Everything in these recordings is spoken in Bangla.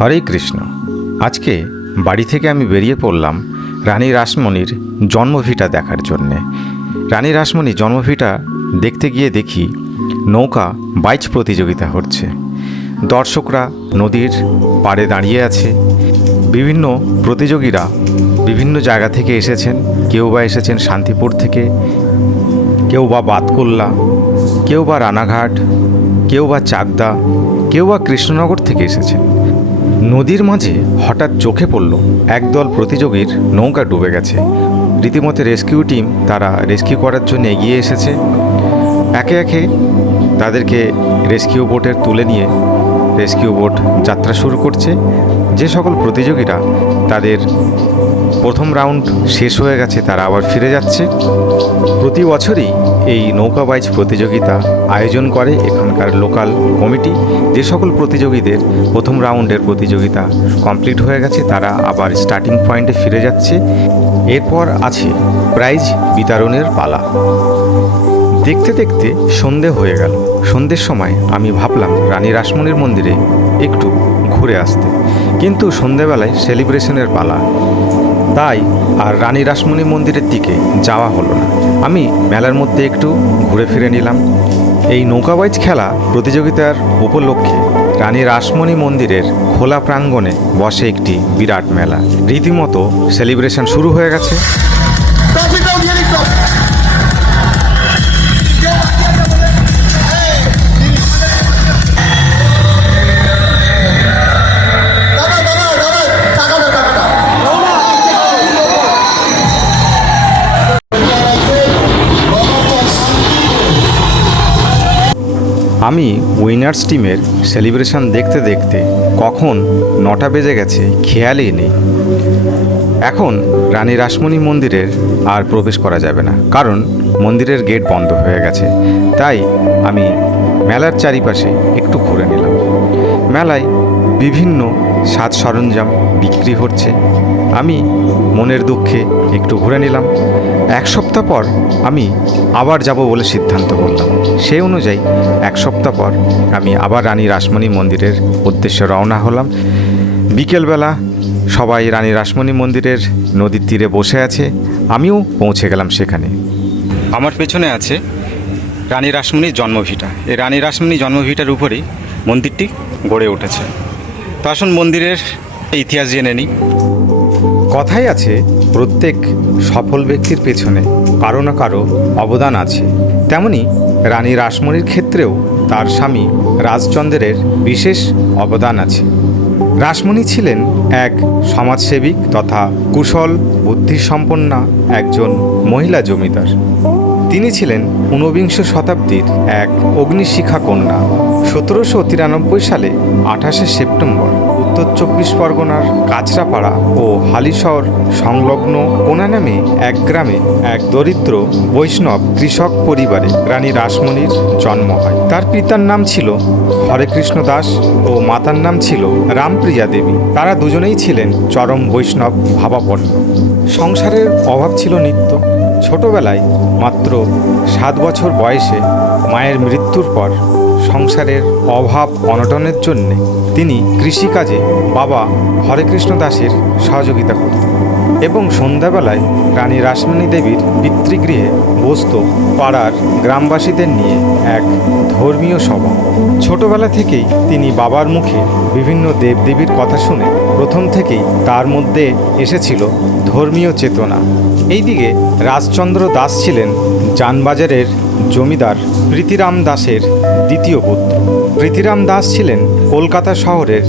হরে কৃষ্ণ। আজকে বাড়ি থেকে আমি বেরিয়ে পড়লাম রানী রাসমণির জন্মভিটা দেখার জন্যে। রানী রাসমণি জন্মভিটা দেখতে গিয়ে দেখি নৌকা বাইচ প্রতিযোগিতা হচ্ছে। দর্শকরা নদীর পাড়ে দাঁড়িয়ে আছে। বিভিন্ন প্রতিযোগীরা বিভিন্ন জায়গা থেকে এসেছেন। কেউ বা এসেছেন শান্তিপুর থেকে, কেউ বা বাতকুল্লা, কেউ বা রানাঘাট, কেউ বা চাকদা, কেউ বা কৃষ্ণনগর থেকে এসেছেন। নদীর মাঝে হঠাৎ চোখে পড়ল একদল প্রতিযোগীর নৌকা ডুবে গেছে। রীতিমতো রেস্কিউ টিম তারা রেস্কিউ করার জন্য এগিয়ে এসেছে। একে একে তাদেরকে রেস্কিউ বোটের তুলে নিয়ে রেস্কিউ বোট যাত্রা শুরু করছে। যে সকল প্রতিযোগীরা তাদের প্রথম রাউন্ড শেষ হয়ে গেছে, তারা আবার ফিরে যাচ্ছে। প্রতি বছরই এই নৌকা বাইচ প্রতিযোগিতা আয়োজন করে এখানকার লোকাল কমিটি। যে সকল প্রতিযোগীদের প্রথম রাউন্ডের প্রতিযোগিতা কমপ্লিট হয়ে গেছে, তারা আবার স্টার্টিং পয়েন্টে ফিরে যাচ্ছে। এরপর আছে প্রাইজ বিতরণের পালা। দেখতে দেখতে সন্ধে হয়ে গেল। সন্ধ্যের সময় আমি ভাবলাম, রানী রাসমণির মন্দিরে একটু ঘুরে আসতে। কিন্তু সন্ধেবেলায় সেলিব্রেশনের পালা। তাই আর রানী রাসমণি মন্দিরের দিকে যাওয়া হলো না। আমি মেলার মধ্যে একটু ঘুরে ফিরে নিলাম। এই নৌকাবাইজ খেলা প্রতিযোগিতার উপলক্ষে রানী রাসমণি মন্দিরের খোলা প্রাঙ্গণে বসে একটি বিরাট মেলা। রীতিমতো সেলিব্রেশন শুরু হয়ে গেছে। আমি উইনার্স টিমের সেলিব্রেশন দেখতে দেখতে কখন নটা বেজে গেছে খেয়ালই নেই। এখন রানী রাসমণি মন্দিরের আর প্রবেশ করা যাবে না, কারণ মন্দিরের গেট বন্ধ হয়ে গেছে। তাই আমি মেলার চারিপাশে একটু ঘুরে নিলাম। মেলায় বিভিন্ন সাজ সরঞ্জাম বিক্রি হচ্ছে। আমি মনের দুঃখে একটু ঘুরে নিলাম। এক সপ্তাহ পর আমি আবার যাব বলে সিদ্ধান্ত করলাম। সেই অনুযায়ী এক সপ্তাহ পর আমি আবার রানী রাসমণি মন্দিরের উদ্দেশ্যে রওনা হলাম। বিকেলবেলা সবাই রানী রাসমণি মন্দিরের নদীর তীরে বসে আছে। আমিও পৌঁছে গেলাম সেখানে। আমার পেছনে আছে রানী রাসমণির জন্মভিটা। এই রানী রাসমণি জন্মভিটার উপরেই মন্দিরটি গড়ে উঠেছে। তো মন্দিরের ইতিহাস জেনে নিই। কথাই আছে, প্রত্যেক সফল ব্যক্তির পেছনে কারও না কারও অবদান আছে। তেমনি রানী রাসমণির ক্ষেত্রেও তার স্বামী রাজচন্দ্রের বিশেষ অবদান আছে। রাসমণি ছিলেন এক সমাজসেবিক তথা কুশল, বুদ্ধিসম্পন্না একজন মহিলা জমিদার। তিনি ছিলেন ঊনবিংশ শতাব্দীর এক অগ্নিশিখা কন্যা। সতেরোশো তিরানব্বই সালে আঠাশে সেপ্টেম্বর উত্তর চব্বিশ পরগনার কাঁচরাপাড়া ও হালিশহর সংলগ্ন কোনা নামে এক গ্রামে এক দরিদ্র বৈষ্ণব কৃষক পরিবারে রানী রাসমণির জন্ম হয়। তার পিতার নাম ছিল হরেকৃষ্ণ দাস ও মাতার নাম ছিল রামপ্রিয়া দেবী। তারা দুজনেই ছিলেন চরম বৈষ্ণব ভাবাপন্ন। সংসারের অভাব ছিল নিত্য। ছোটবেলায় মাত্র সাত বছর বয়সে মায়ের মৃত্যুর পর সংসারের অভাব অনটনের জন্যে তিনি কৃষিকাজে বাবা হরেকৃষ্ণ দাসের সহযোগিতা করতেন। এবং সন্ধ্যাবেলায় রানী রাসমণি দেবীর পিতৃগৃহে বসত পাড়ার গ্রামবাসীদের নিয়ে এক ধর্মীয় সভা। ছোটবেলা থেকেই তিনি বাবার মুখে বিভিন্ন দেবদেবীর কথা শুনে প্রথম থেকেই তার মধ্যে এসেছিল ধর্মীয় চেতনা। এইদিকে রাজচন্দ্র দাস ছিলেন যানবাজারের জমিদার প্রীতিরাম দাসের দ্বিতীয় পুত্র। প্রীতিরাম দাস ছিলেন কলকাতা শহরের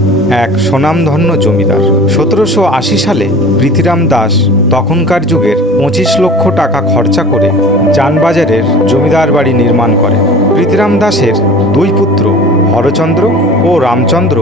এক স্বনামধন্য জমিদার। সতেরোশো আশি সালে প্রীতিরাম দাস তখনকার যুগের পঁচিশ লক্ষ টাকা খরচা করে যানবাজারের জমিদার বাড়ি নির্মাণ করেন। প্রীতিরাম দাসের দুই পুত্র হরচন্দ্র ও রামচন্দ্র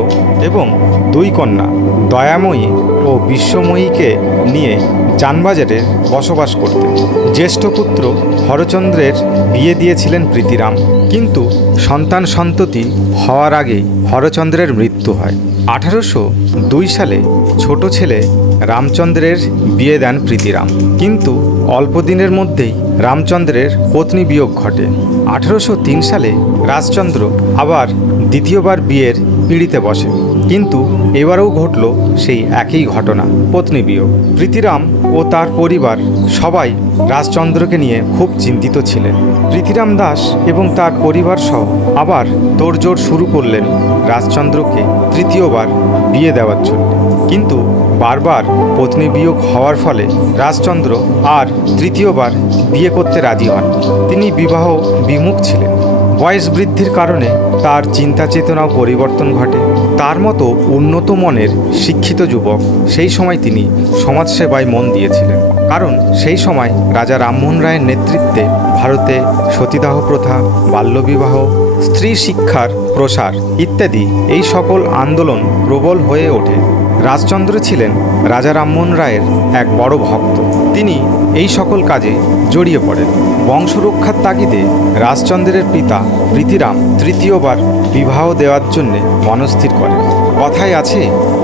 এবং দুই কন্যা, দয়াময়ী ও বিশ্বময়ীকে নিয়ে যানবাজারে বসবাস করতেন। জ্যেষ্ঠ পুত্র হরচন্দ্রের বিয়ে দিয়েছিলেন প্রীতিরাম, কিন্তু সন্তান সন্ততি হওয়ার আগেই হরচন্দ্রের মৃত্যু হয়। আঠারোশো দুই সালে ছোট ছেলে রামচন্দ্রের বিয়ে দেন প্রীতিরাম। কিন্তু অল্প দিনের মধ্যেই রামচন্দ্রের পত্নী বিয়োগ ঘটে। আঠারোশো তিন সালে রাজচন্দ্র আবার দ্বিতীয়বার বিয়ের পিড়িতে বসে। কিন্তু এবারেও ঘটল সেই একই ঘটনা। পত্নী বিয়োগ। প্রীতিরাম ও তার পরিবার সবাই রাজচন্দ্রকে নিয়ে খুব চিন্তিত ছিলেন। প্রীতিরাম দাস এবং তার পরিবার সহ আবার তোড়জোড় শুরু করলেন রাজচন্দ্রকে তৃতীয়বার বিয়ে দেওয়ার জন্য। কিন্তু বারবার পত্নী বিয়োগ হওয়ার ফলে রাজচন্দ্র আর তৃতীয়বার বিয়ে করতে রাজি হন। তিনি বিবাহ বিমুখ ছিলেন। বয়স বৃদ্ধির কারণে তার চিন্তা চেতনাও পরিবর্তন ঘটে। তার মতো উন্নত মনের শিক্ষিত যুবক সেই সময় তিনি সমাজসেবায় মন দিয়েছিলেন। কারণ সেই সময় রাজা রামমোহন রায়ের নেতৃত্বে ভারতে সতীদাহ প্রথা, বাল্যবিবাহ, স্ত্রী শিক্ষার প্রসার ইত্যাদি এই সকল আন্দোলন প্রবল হয়ে ওঠে। রাজচন্দ্র ছিলেন রাজা রামমোহন রায়ের এক বড় ভক্ত। তিনি এই সকল কাজে জড়িয়ে পড়েন। বংশরক্ষার তাগিদে রাজচন্দ্রের পিতা প্রীতিরাম তৃতীয়বার বিবাহ দেওয়ার জন্যে মনস্থির করেন। কথায় আছে,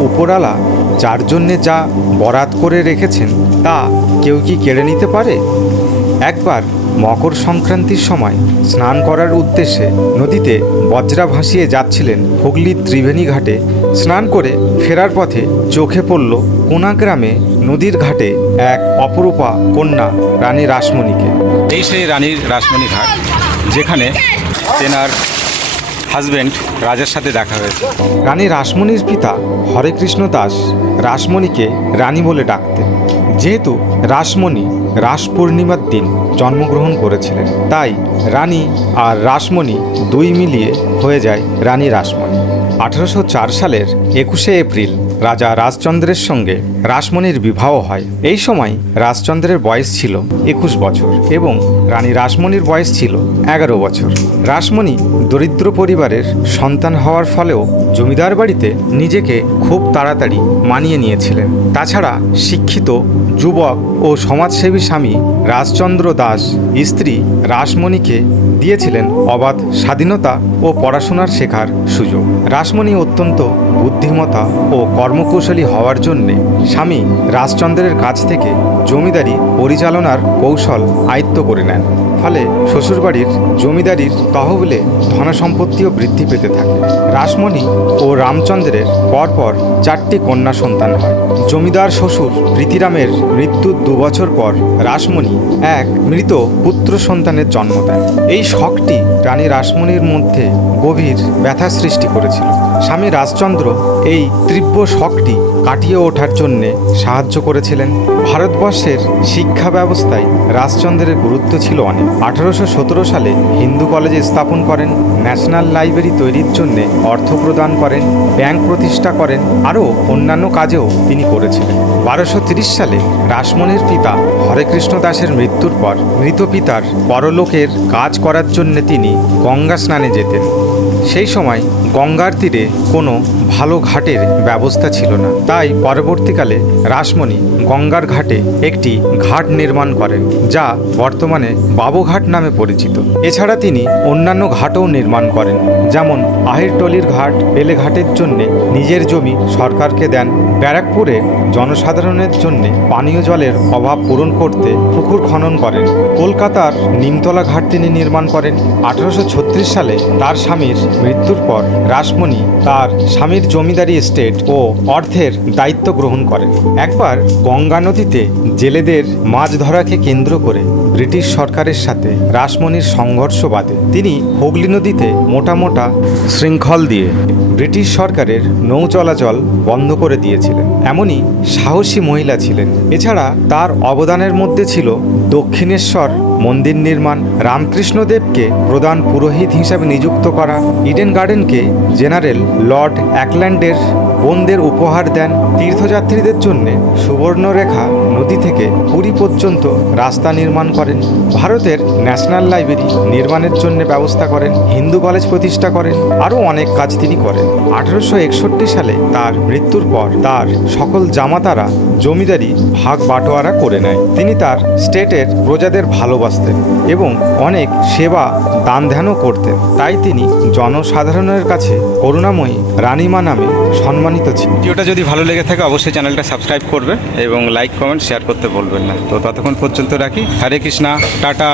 উপরালা যার জন্যে যা বরাত করে রেখেছেন, তা কেউ কি কেড়ে নিতে পারে? একবার মকর সংক্রান্তির সময় স্নান করার উদ্দেশ্যে নদীতে বজ্রা ভাসিয়ে যাচ্ছিলেন হুগলির ত্রিবেণী ঘাটে। স্নান করে ফেরার পথে চোখে পড়ল কোনা গ্রামে নদীর ঘাটে এক অপরূপা কন্যা রানী রাসমণিকে। এই সেই রানীর রাসমণি ঘাট যেখানে তেনার হাজব্যান্ড রাজার সাথে দেখা হয়েছে। রানী রাসমণির পিতা হরেকৃষ্ণ দাস রাসমণিকে রানী বলে ডাকতেন। যেহেতু রাসমণি রাস পূর্ণিমার দিন জন্মগ্রহণ করেছিলেন, তাই রানী আর রাসমণি দুই মিলিয়ে হয়ে যায় রানী রাসমণি। আঠারোশো চার সালের একুশে এপ্রিল রাজা রাজচন্দ্রের সঙ্গে রাসমণির বিবাহ হয়। এই সময় রাজচন্দ্রের বয়স ছিল একুশ বছর এবং রানী রাসমণির বয়স ছিল এগারো বছর। রাসমণি দরিদ্র পরিবারের সন্তান হওয়ার ফলেও জমিদার বাড়িতে নিজেকে খুব তাড়াতাড়ি মানিয়ে নিয়েছিলেন। তাছাড়া শিক্ষিত যুবক ও সমাজসেবী স্বামী রাজচন্দ্র দাস স্ত্রী রাসমণিকে দিয়েছিলেন অবাধ স্বাধীনতা ও পড়াশোনার শেখার সুযোগ। রাসমণি অত্যন্ত বুদ্ধিমতা ও কর্মকৌশলী হওয়ার জন্যে স্বামী রাজচন্দ্রের কাছ থেকে জমিদারি পরিচালনার কৌশল আয়ত্ত করে নেন। ফলে শ্বশুরবাড়ির জমিদারির তহবিলে ধনসম্পত্তিও বৃদ্ধি পেতে থাকে। রাসমণি ও রামচন্দ্রের পরপর চারটি কন্যা সন্তান হয়। জমিদার শ্বশুর প্রীতিরামের মৃত্যুর দুবছর পর রাসমণি এক মৃত পুত্র সন্তানের জন্ম দেন। এই শখটি রানী রাসমণির মধ্যে গভীর ব্যথা সৃষ্টি করেছিল। স্বামী রাজচন্দ্র এই তীব্র শখটি কাটিয়ে ওঠার জন্যে সাহায্য করেছিলেন। ভারতবর্ষের শিক্ষা ব্যবস্থায় রাজচন্দ্রের গুরুত্ব ছিল অনেক। আঠারোশো সতেরো সালে হিন্দু কলেজে স্থাপন করেন, ন্যাশনাল লাইব্রেরি তৈরির জন্য অর্থ প্রদান করেন, ব্যাংক প্রতিষ্ঠা করেন, আরও অন্যান্য কাজেও তিনি করেছিলেন। বারোশো সালে রাসমণির পিতা হরেকৃষ্ণ দাসের মৃত্যুর পর মৃত পিতার পরলোকের কাজ করার জন্য তিনি গঙ্গা স্নানে যেতেন। সেই সময় গঙ্গার তীরে কোনো ভালো ঘাটের ব্যবস্থা ছিল না। তাই পরবর্তীকালে রাসমণি গঙ্গার ঘাটে একটি ঘাট নির্মাণ করেন, যা বর্তমানে বাবুঘাট নামে পরিচিত। এছাড়া তিনি অন্যান্য ঘাটও নির্মাণ করেন, যেমন আহিরটলির ঘাট বেলেঘাটের জন্য নিজের জমি সরকারকে দেন, ব্যারাকপুরে জনসাধারণের জন্য পানীয় জলের অভাব পূরণ করতে পুকুর খনন করেন। কলকাতার নিমতলা ঘাট তিনি নির্মাণ করেন। আঠারোশো ছত্রিশ সালে তার স্বামীর মৃত্যুর পর রাসমণি তার স্বামীর জমিদারি এস্টেট ও অর্থের দায়িত্ব গ্রহণ করেন। একবার গঙ্গা নদীতে জেলেদের মাছ ধরাকে কেন্দ্র করে ব্রিটিশ সরকারের সাথে রাসমণির সংঘর্ষ বাধে তিনি হুগলি নদীতে মোটা মোটা শৃঙ্খল দিয়ে ব্রিটিশ সরকারের নৌ চলাচল বন্ধ করে দিয়েছিলেন। এমনই সাহসী মহিলা ছিলেন। এছাড়া তার অবদানের মধ্যে ছিল দক্ষিণেশ্বর মন্দির নির্মাণ, রামকৃষ্ণদেবকে প্রধান পুরোহিত হিসাবে নিযুক্ত করা, ইডেন গার্ডেনকে জেনারেল লর্ড অ্যাকল্যান্ডের বোনদের উপহার দেন তীর্থযাত্রীদের জন্য সুবর্ণরেখা নদী থেকে পুরী পর্যন্ত রাস্তা নির্মাণ করেন। ভারতের ন্যাশনাল লাইব্রেরি নির্মাণের জন্য ব্যবস্থা করেন, হিন্দু কলেজ প্রতিষ্ঠা করেন, আরও অনেক কাজ তিনি করেন। আঠারোশো একষট্টি সালে তার মৃত্যুর পর তার সকল জামাতারা জমিদারি ভাগ বাটোয়ারা করে নেয়। তিনি তার স্টেটের প্রজাদের ভালোবাসতেন এবং অনেক সেবা দান ধ্যানও করতেন। তাই তিনি জনসাধারণের কাছে করুণাময়ী রানীমা নামে সম্মানিত ছিল ভিডিওটা যদি ভালো লেগে থাকে অবশ্যই চ্যানেলটা সাবস্ক্রাইব করবে এবং লাইক কমেন্ট শেয়ার করতে বলবেন না। তো ততক্ষণ পর্যন্ত রাখি। হরে কৃষ্ণা টাটা।